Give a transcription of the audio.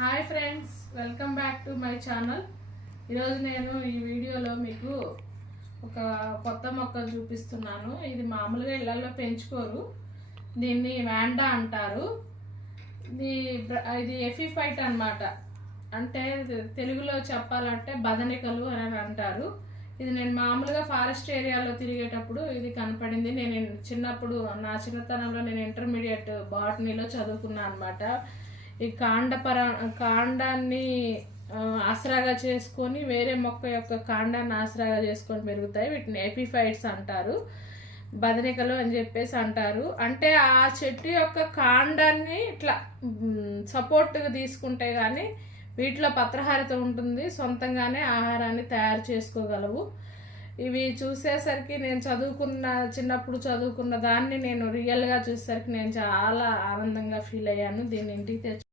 Hi friends, welcome back to my channel. ఈరోజు నేను ఈ వీడియోలో మీకు ఒక కొత్త మొక్క చూపిస్తున్నాను. ఇది మామూలుగా ఇళ్లలో పెంచుకోరు, దీన్ని వ్యాండా అంటారు. ఇది ఎఫిఫైట్ అన్నమాట. అంటే తెలుగులో చెప్పాలంటే బదనికలు అని అంటారు. ఇది నేను మామూలుగా ఫారెస్ట్ ఏరియాలో తిరిగేటప్పుడు ఇది కనపడింది. నేను చిన్నప్పుడు నా చిన్నతనంలో నేను ఇంటర్మీడియట్ బాటనీలో చదువుకున్నాను అనమాట. ఈ కాండాన్ని ఆసరాగా చేసుకొని వేరే మొక్క యొక్క కాండాన్ని ఆసరాగా చేసుకొని పెరుగుతాయి. వీటిని ఎపిఫైట్స్ అంటారు, బదనికలు అని చెప్పేసి అంటారు. అంటే ఆ చెట్టు యొక్క కాండాన్ని ఇట్లా సపోర్ట్గా తీసుకుంటే కానీ వీటిలో పత్రహారిత ఉంటుంది, సొంతంగానే ఆహారాన్ని తయారు చేసుకోగలవు. ఇవి చూసేసరికి నేను చిన్నప్పుడు చదువుకున్న దాన్ని నేను రియల్గా చూసేసరికి నేను చాలా ఆనందంగా ఫీల్ అయ్యాను. దీన్ని ఇంటికి